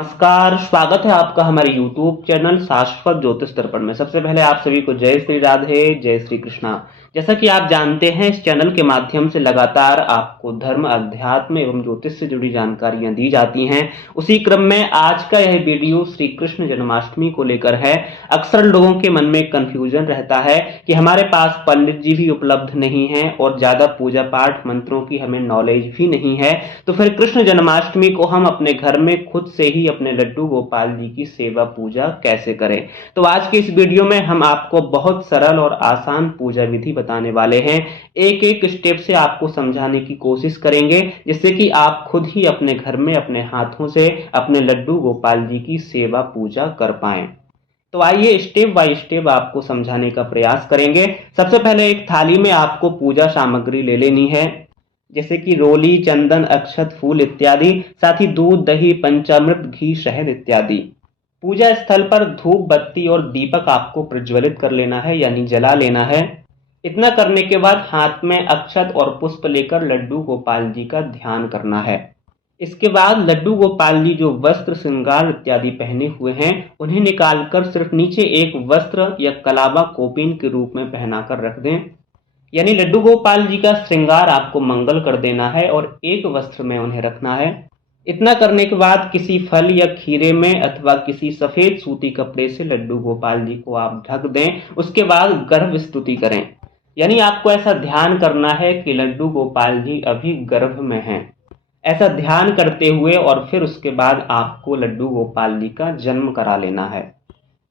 नमस्कार, स्वागत है आपका हमारे YouTube चैनल शाश्वत ज्योतिष दर्पण में। सबसे पहले आप सभी को जय श्री राधे, जय श्री कृष्णा। जैसा कि आप जानते हैं, इस चैनल के माध्यम से लगातार आपको धर्म, अध्यात्म एवं ज्योतिष से जुड़ी जानकारियां दी जाती हैं। उसी क्रम में आज का यह वीडियो श्री कृष्ण जन्माष्टमी को लेकर है। अक्सर लोगों के मन में कंफ्यूजन रहता है कि हमारे पास पंडित जी भी उपलब्ध नहीं है और ज्यादा पूजा पाठ मंत्रों की हमें नॉलेज भी नहीं है, तो फिर कृष्ण जन्माष्टमी को हम अपने घर में खुद से ही अपने लड्डू गोपाल जी की सेवा पूजा कैसे करें। तो आज के इस वीडियो में हम आपको बहुत सरल और आसान पूजा विधि बताने वाले हैं। एक एक स्टेप से आपको समझाने की कोशिश करेंगे, जिससे कि आप खुद ही अपने घर में अपने हाथों से अपने लड्डू गोपाल जी की सेवा पूजा कर पाएं। तो आइए स्टेप बाय स्टेप आपको समझाने का प्रयास करेंगे। सबसे पहले एक थाली में आपको पूजा सामग्री ले लेनी है, जैसे कि रोली, चंदन, अक्षत, फूल इत्यादि, साथ ही दूध, दही, पंचामृत, घी, शहद इत्यादि। पूजा स्थल पर धूप, बत्ती और दीपक आपको प्रज्वलित कर लेना है, यानी जला लेना है। इतना करने के बाद हाथ में अक्षत और पुष्प लेकर लड्डू गोपाल जी का ध्यान करना है। इसके बाद लड्डू गोपाल जी जो वस्त्र, श्रृंगार इत्यादि पहने हुए हैं, उन्हें निकालकर सिर्फ नीचे एक वस्त्र या कलावा कोपीन के रूप में पहनाकर रख दें। यानी लड्डू गोपाल जी का श्रृंगार आपको मंगल कर देना है और एक वस्त्र में उन्हें रखना है। इतना करने के बाद किसी फल या खीरे में अथवा किसी सफेद सूती कपड़े से लड्डू गोपाल जी को आप ढक दें। उसके बाद गर्भ स्तुति करें, यानी आपको ऐसा ध्यान करना है कि लड्डू गोपाल जी अभी गर्भ में हैं। ऐसा ध्यान करते हुए और फिर उसके बाद आपको लड्डू गोपाल जी का जन्म करा लेना है।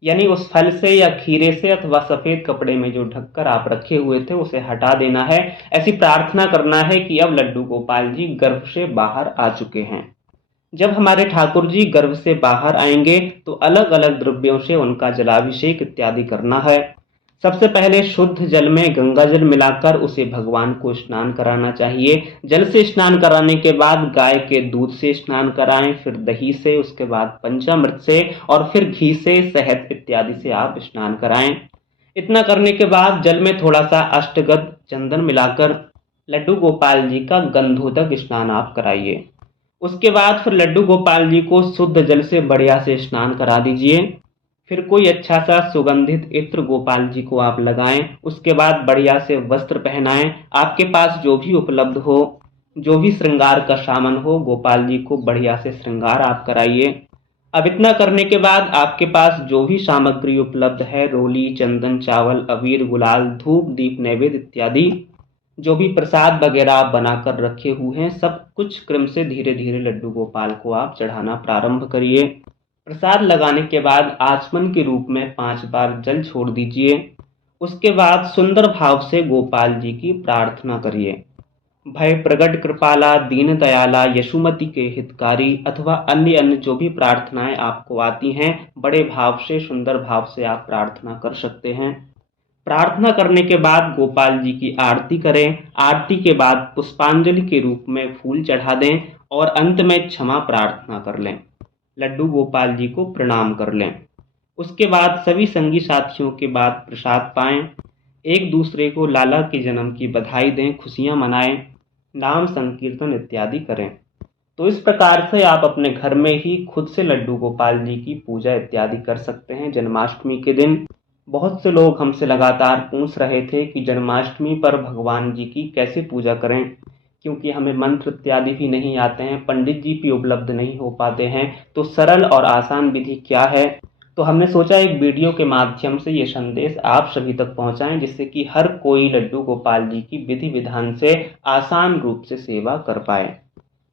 यानी उस फल से या खीरे से अथवा सफेद कपड़े में जो ढककर आप रखे हुए थे उसे हटा देना है। ऐसी प्रार्थना करना है कि अब लड्डू गोपाल जी गर्भ से बाहर आ चुके हैं। जब हमारे ठाकुर जी गर्भ से बाहर आएंगे तो अलग अलग द्रव्यों से उनका जलाभिषेक इत्यादि करना है। सबसे पहले शुद्ध जल में गंगा जल मिलाकर उसे भगवान को स्नान कराना चाहिए। जल से स्नान कराने के बाद गाय के दूध से स्नान कराएं, फिर दही से, उसके बाद पंचामृत से और फिर घी से, शहद इत्यादि से आप स्नान कराएं। इतना करने के बाद जल में थोड़ा सा अष्टगंध चंदन मिलाकर लड्डू गोपाल जी का गंधोदक स्नान आप कराइए। उसके बाद फिर लड्डू गोपाल जी को शुद्ध जल से बढ़िया से स्नान करा दीजिए। फिर कोई अच्छा सा सुगंधित इत्र गोपाल जी को आप लगाएं। उसके बाद बढ़िया से वस्त्र पहनाएं। आपके पास जो भी उपलब्ध हो, जो भी श्रृंगार का सामान हो, गोपाल जी को बढ़िया से श्रृंगार आप कराइए। अब इतना करने के बाद आपके पास जो भी सामग्री उपलब्ध है, रोली, चंदन, चावल, अबीर, गुलाल, धूप, दीप, नैवेद्य इत्यादि, जो भी प्रसाद वगैरह आप बनाकर रखे हुए हैं, सब कुछ क्रम से धीरे धीरे लड्डू गोपाल को आप चढ़ाना प्रारंभ करिए। प्रसाद लगाने के बाद आचमन के रूप में 5 बार जल छोड़ दीजिए। उसके बाद सुंदर भाव से गोपाल जी की प्रार्थना करिए। भय प्रगट कृपाला, दीन दयाला, यशुमति के हितकारी अथवा अन्य जो भी प्रार्थनाएं आपको आती हैं, बड़े भाव से, सुंदर भाव से आप प्रार्थना कर सकते हैं। प्रार्थना करने के बाद गोपाल जी की आरती करें। आरती के बाद पुष्पांजलि के रूप में फूल चढ़ा दें और अंत में क्षमा प्रार्थना कर लें। लड्डू गोपाल जी को प्रणाम कर लें। उसके बाद सभी संगी साथियों के बाद प्रसाद पाएं। एक दूसरे को लाला के जन्म की बधाई दें, खुशियां मनाएं, नाम संकीर्तन इत्यादि करें। तो इस प्रकार से आप अपने घर में ही खुद से लड्डू गोपाल जी की पूजा इत्यादि कर सकते हैं जन्माष्टमी के दिन। बहुत से लोग हमसे लगातार पूछ रहे थे कि जन्माष्टमी पर भगवान जी की कैसे पूजा करें, क्योंकि हमें मंत्र इत्यादि भी नहीं आते हैं, पंडित जी भी उपलब्ध नहीं हो पाते हैं, तो सरल और आसान विधि क्या है। तो हमने सोचा एक वीडियो के माध्यम से ये संदेश आप सभी तक पहुंचाएं, जिससे कि हर कोई लड्डू गोपाल जी की विधि विधान से आसान रूप से सेवा कर पाए।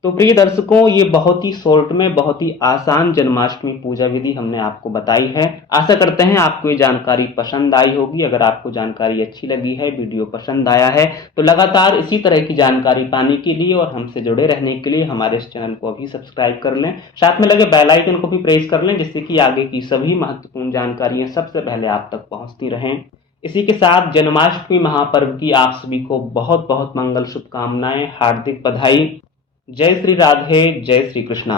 तो प्रिय दर्शकों, ये बहुत ही शॉर्ट में बहुत ही आसान जन्माष्टमी पूजा विधि हमने आपको बताई है। आशा करते हैं आपको ये जानकारी पसंद आई होगी। अगर आपको जानकारी अच्छी लगी है, वीडियो पसंद आया है, तो लगातार इसी तरह की जानकारी पाने के लिए और हमसे जुड़े रहने के लिए हमारे इस चैनल को अभी सब्सक्राइब कर लें। साथ में लगे बेल आइकन को भी प्रेस कर लें, जिससे कि आगे की सभी महत्वपूर्ण जानकारियां सबसे पहले आप तक पहुंचती रहें। इसी के साथ जन्माष्टमी महापर्व की आप सभी को बहुत बहुत मंगल शुभकामनाएं, हार्दिक बधाई। जय श्री राधे, जय श्री कृष्णा।